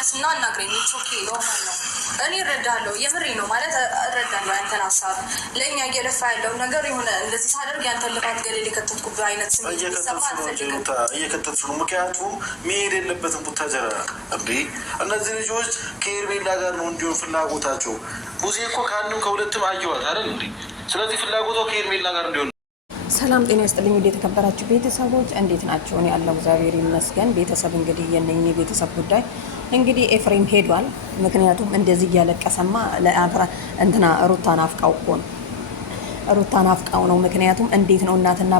ተነስና አናግረኝ። ኦኬ ኖርማል ነው። እኔ እረዳለሁ፣ የምሬ ነው ማለት እረዳለሁ ያንተን ሀሳብ። ለእኛ እየለፋ ያለው ነገር የሆነ እንደዚህ ሳደርግ ያንተን ልፋት ገደል የከተትኩብህ አይነት ስሜት እየከተትሽ ነው። ምክንያቱም መሄድ የለበትም ቡታጀራ እንዴ። እነዚህ ልጆች ከሄርሜላ ጋር ነው እንዲሆን ፍላጎታቸው። ቡዜ እኮ ከአንድም ከሁለትም አየዋት አይደል እንዴ። ስለዚህ ፍላጎቷ ከሄርሜላ ጋር እንዲሆን። ሰላም ጤና ይስጥልኝ። ወደ የተከበራችሁ ቤተሰቦች እንዴት ናቸው? እኔ ያለው እግዚአብሔር ይመስገን። ቤተሰብ እንግዲህ የነኚህ ቤተሰብ ጉዳይ እንግዲህ ኤፍሬም ሄዷል። ምክንያቱም እንደዚህ እያለቀሰማ ለአፍራ እንትና ሩታን አፍቃው እኮ ነው። ሩታን አፍቃው ነው። ምክንያቱም እንዴት ነው እናትና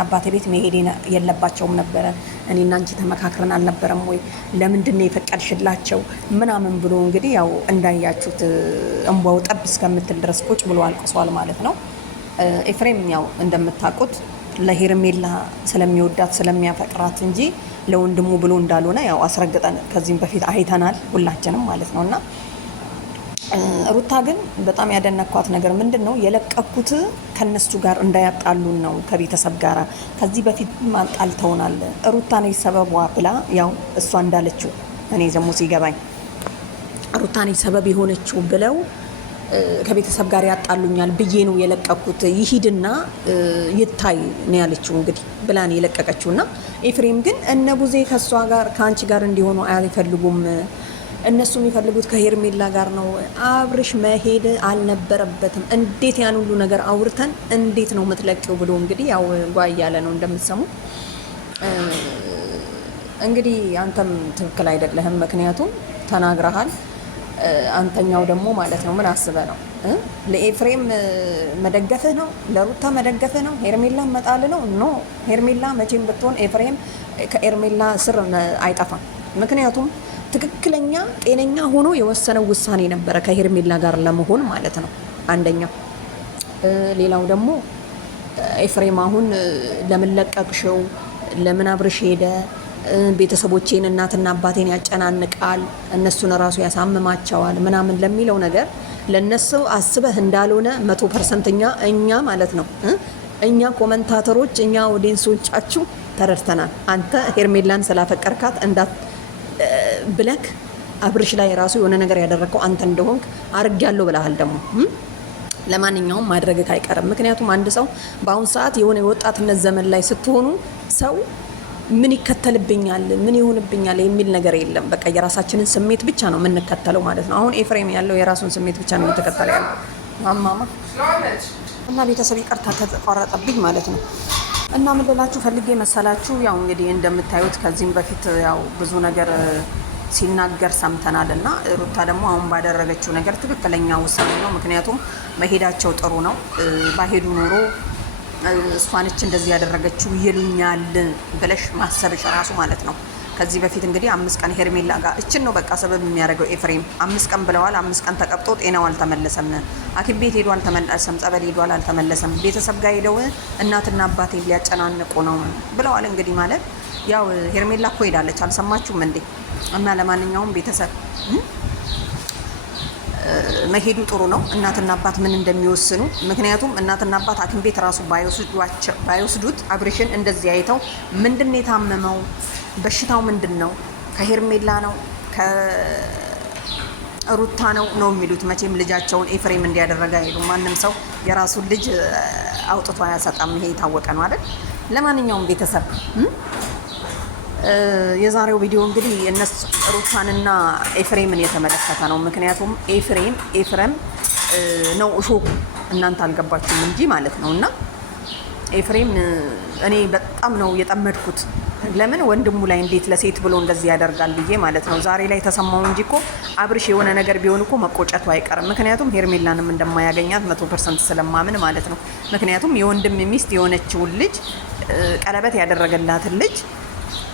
አባቴ ቤት መሄድ የለባቸውም ነበረ? እኔና አንቺ ተመካክረን አልነበረም ወይ? ለምንድን ነው የፈቀድሽላቸው ምናምን ብሎ እንግዲህ ያው እንዳያችሁት እንባው ጠብ እስከምትል ድረስ ቁጭ ብሎ አልቅሷል ማለት ነው። ኤፍሬም ያው እንደምታውቁት ለሄርሜላ ስለሚወዳት ስለሚያፈቅራት እንጂ ለወንድሙ ብሎ እንዳልሆነ ያው አስረግጠን ከዚህም በፊት አይተናል ሁላችንም ማለት ነው። እና ሩታ ግን በጣም ያደነኳት ነገር ምንድን ነው የለቀኩት ከነሱ ጋር እንዳያጣሉን ነው ከቤተሰብ ጋር። ከዚህ በፊት ማጣልተውናል ሩታ ነች ሰበቧ ብላ ያው እሷ እንዳለችው እኔ ደግሞ ሲገባኝ ሩታ ነች ሰበብ የሆነችው ብለው ከቤተሰብ ጋር ያጣሉኛል ብዬ ነው የለቀኩት። ይሂድና ይታይ ነው ያለችው እንግዲህ ብላን የለቀቀችው። እና ኤፍሬም ግን እነ ቡዜ ከሷ ጋር ከአንቺ ጋር እንዲሆኑ አይፈልጉም። እነሱ የሚፈልጉት ከሄርሜላ ጋር ነው። አብርሽ መሄድ አልነበረበትም። እንዴት ያን ሁሉ ነገር አውርተን እንዴት ነው የምትለቂው ብሎ እንግዲህ ያው ጓ እያለ ነው እንደምትሰሙ። እንግዲህ አንተም ትክክል አይደለህም፣ ምክንያቱም ተናግረሃል። አንተኛው ደግሞ ማለት ነው ምን አስበህ ነው? ለኤፍሬም መደገፍህ ነው? ለሩታ መደገፍህ ነው? ሄርሜላ መጣል ነው? ኖ ሄርሜላ መቼም ብትሆን ኤፍሬም ከኤርሜላ ስር አይጠፋም። ምክንያቱም ትክክለኛ ጤነኛ ሆኖ የወሰነው ውሳኔ ነበረ ከሄርሜላ ጋር ለመሆን ማለት ነው አንደኛው። ሌላው ደግሞ ኤፍሬም አሁን ለምን ለቀቅሽው? ለምን አብርሽ ሄደ? ቤተሰቦቼን እናትና አባቴን ያጨናንቃል፣ እነሱን ራሱ ያሳምማቸዋል ምናምን ለሚለው ነገር ለነሱ አስበህ እንዳልሆነ 100% እኛ ማለት ነው እኛ ኮመንታተሮች እኛ ኦዲየንሶቻችሁ ተረድተናል። አንተ ሄርሜላን ስላፈቀርካት እንዳት ብለክ አብርሽ ላይ ራሱ የሆነ ነገር ያደረከው አንተ እንደሆንክ አርጋለሁ ብለሃል። ደግሞ ለማንኛውም ማድረግህ አይቀርም። ምክንያቱም አንድ ሰው በአሁን ሰዓት የሆነ የወጣትነት ዘመን ላይ ስትሆኑ ሰው ምን ይከተልብኛል ምን ይሆንብኛል የሚል ነገር የለም። በቃ የራሳችንን ስሜት ብቻ ነው የምንከተለው ማለት ነው። አሁን ኤፍሬም ያለው የራሱን ስሜት ብቻ ነው እየተከተለ ያለው ማማማ እና ቤተሰብ ይቅርታ ተቋረጠብኝ ማለት ነው። እና ምን ልላችሁ ፈልጌ መሰላችሁ፣ ያው እንግዲህ እንደምታዩት ከዚህም በፊት ያው ብዙ ነገር ሲናገር ሰምተናል። እና ሩታ ደግሞ አሁን ባደረገችው ነገር ትክክለኛ ውሳኔ ነው። ምክንያቱም መሄዳቸው ጥሩ ነው። ባሄዱ ኖሮ እሷ ነች እንደዚህ ያደረገችው ይሉኛል ብለሽ ማሰብሽ ራሱ ማለት ነው። ከዚህ በፊት እንግዲህ 5 ቀን ሄርሜላ ጋር እችን ነው በቃ ሰበብ የሚያደርገው ኤፍሬም። 5 ቀን ብለዋል። 5 ቀን ተቀብጦ ጤናው አልተመለሰም። ሐኪም ቤት ሄዶ አልተመለሰም። ጸበል ሄዷል አልተመለሰም። ቤተሰብ ጋር ሄደው እናትና አባቴ ሊያጨናንቁ ነው ብለዋል። እንግዲህ ማለት ያው ሄርሜላ እኮ ሄዳለች፣ አልሰማችሁም እንዴ? እና ለማንኛውም ቤተሰብ መሄዱ ጥሩ ነው። እናትና አባት ምን እንደሚወስኑ ምክንያቱም እናትና አባት ሐኪም ቤት ራሱ ባይወስዱት አብርሽን እንደዚህ አይተው ምንድን ነው የታመመው? በሽታው ምንድን ነው? ከሄርሜላ ነው ከሩታ ነው የሚሉት። መቼም ልጃቸውን ኤፍሬም እንዲያደረገ አይሉ። ማንም ሰው የራሱን ልጅ አውጥቶ አያሰጣም። ይሄ የታወቀ ነው አይደል? ለማንኛውም ቤተሰብ የዛሬው ቪዲዮ እንግዲህ እነሱ ሩታንና ኤፍሬምን የተመለከተ ነው። ምክንያቱም ኤፍሬም ነው እሾኩ፣ እናንተ አልገባችሁም እንጂ ማለት ነው። እና ኤፍሬም እኔ በጣም ነው የጠመድኩት። ለምን ወንድሙ ላይ እንዴት ለሴት ብሎ እንደዚህ ያደርጋል ብዬ ማለት ነው። ዛሬ ላይ ተሰማው እንጂ እኮ አብርሽ የሆነ ነገር ቢሆን እኮ መቆጨቱ አይቀርም። ምክንያቱም ሄርሜላንም እንደማያገኛት 100% ስለማምን ማለት ነው። ምክንያቱም የወንድም ሚስት የሆነችውን ልጅ ቀለበት ያደረገላትን ልጅ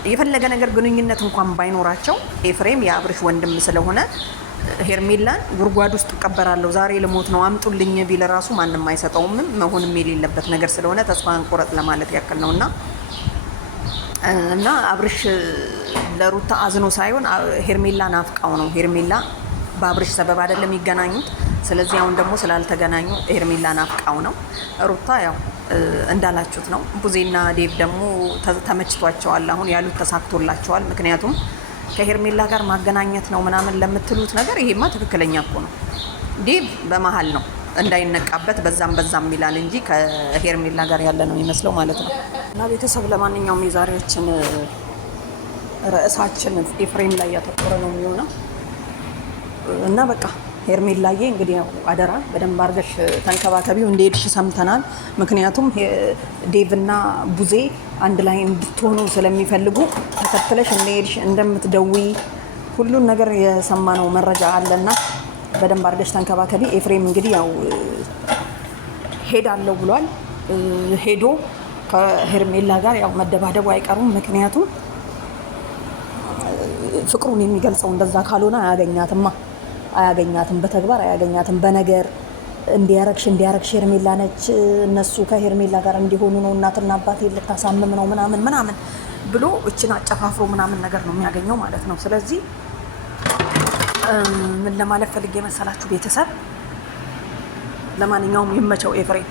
የፈለገ ነገር ግንኙነት እንኳን ባይኖራቸው ኤፍሬም የአብርሽ ወንድም ስለሆነ ሄርሜላን ጉርጓድ ውስጥ እቀበራለሁ ዛሬ ልሞት ነው አምጡልኝ ቢል ራሱ ማንም አይሰጠውም። መሆንም የሌለበት ነገር ስለሆነ ተስፋ አንቆረጥ ለማለት ያክል ነው። እና አብርሽ ለሩታ አዝኖ ሳይሆን ሄርሜላ ናፍቃው ነው። ሄርሜላ በአብርሽ ሰበብ አይደለም የሚገናኙት። ስለዚህ አሁን ደግሞ ስላልተገናኙ ሄርሜላ ናፍቃው ነው። ሩታ ያው እንዳላችሁት ነው። ቡዜና ዴቭ ደግሞ ተመችቷቸዋል። አሁን ያሉት ተሳክቶላቸዋል። ምክንያቱም ከሄርሜላ ጋር ማገናኘት ነው ምናምን ለምትሉት ነገር ይሄማ ትክክለኛ እኮ ነው። ዴቭ በመሀል ነው እንዳይነቃበት በዛም ይላል እንጂ ከሄርሜላ ጋር ያለ ነው የሚመስለው ማለት ነው። እና ቤተሰብ ለማንኛውም የዛሬዎችን ርዕሳችን ኤፍሬም ላይ ያተኮረ ነው የሚሆነው እና በቃ ሄርሜላዬ እንግዲህ ያው አደራ በደንብ አድርገሽ ተንከባከቢው። እንደሄድሽ ሰምተናል። ምክንያቱም ዴቭና ቡዜ አንድ ላይ እንድትሆኑ ስለሚፈልጉ ተከትለሽ እንደሄድሽ እንደምትደውይ ሁሉን ነገር የሰማነው መረጃ አለና በደንብ አድርገሽ ተንከባከቢ። ኤፍሬም እንግዲህ ያው ሄዳለሁ ብሏል። ሄዶ ከሄርሜላ ጋር ያው መደባደቡ አይቀሩም። ምክንያቱም ፍቅሩን የሚገልጸው እንደዛ ካልሆነ አያገኛትም፣ በተግባር አያገኛትም። በነገር እንዲያረግሽ ሄርሜላ ነች፣ እነሱ ከሄርሜላ ጋር እንዲሆኑ ነው፣ እናትና አባቴ ልታሳምም ነው ምናምን ብሎ እችን አጨፋፍሮ ምናምን ነገር ነው የሚያገኘው ማለት ነው። ስለዚህ ምን ለማለት ፈልጌ መሰላችሁ ቤተሰብ፣ ለማንኛውም ይመቸው ኤፍሬም።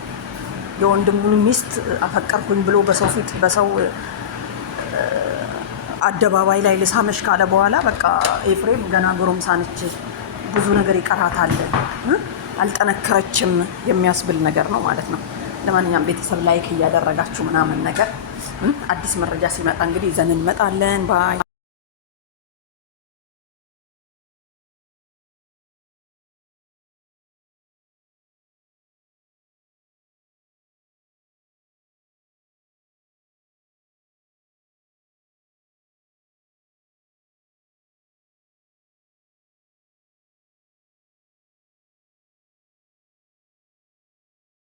የወንድሙን ሚስት አፈቀርኩኝ ብሎ በሰው ፊት በሰው አደባባይ ላይ ልሳመሽ ካለ በኋላ በቃ ኤፍሬም ገና ጎረምሳ ነች፣ ብዙ ነገር ይቀራታል፣ አልጠነከረችም የሚያስብል ነገር ነው ማለት ነው። ለማንኛውም ቤተሰብ ላይክ እያደረጋችሁ ምናምን ነገር አዲስ መረጃ ሲመጣ እንግዲህ ይዘን እንመጣለን። ባይ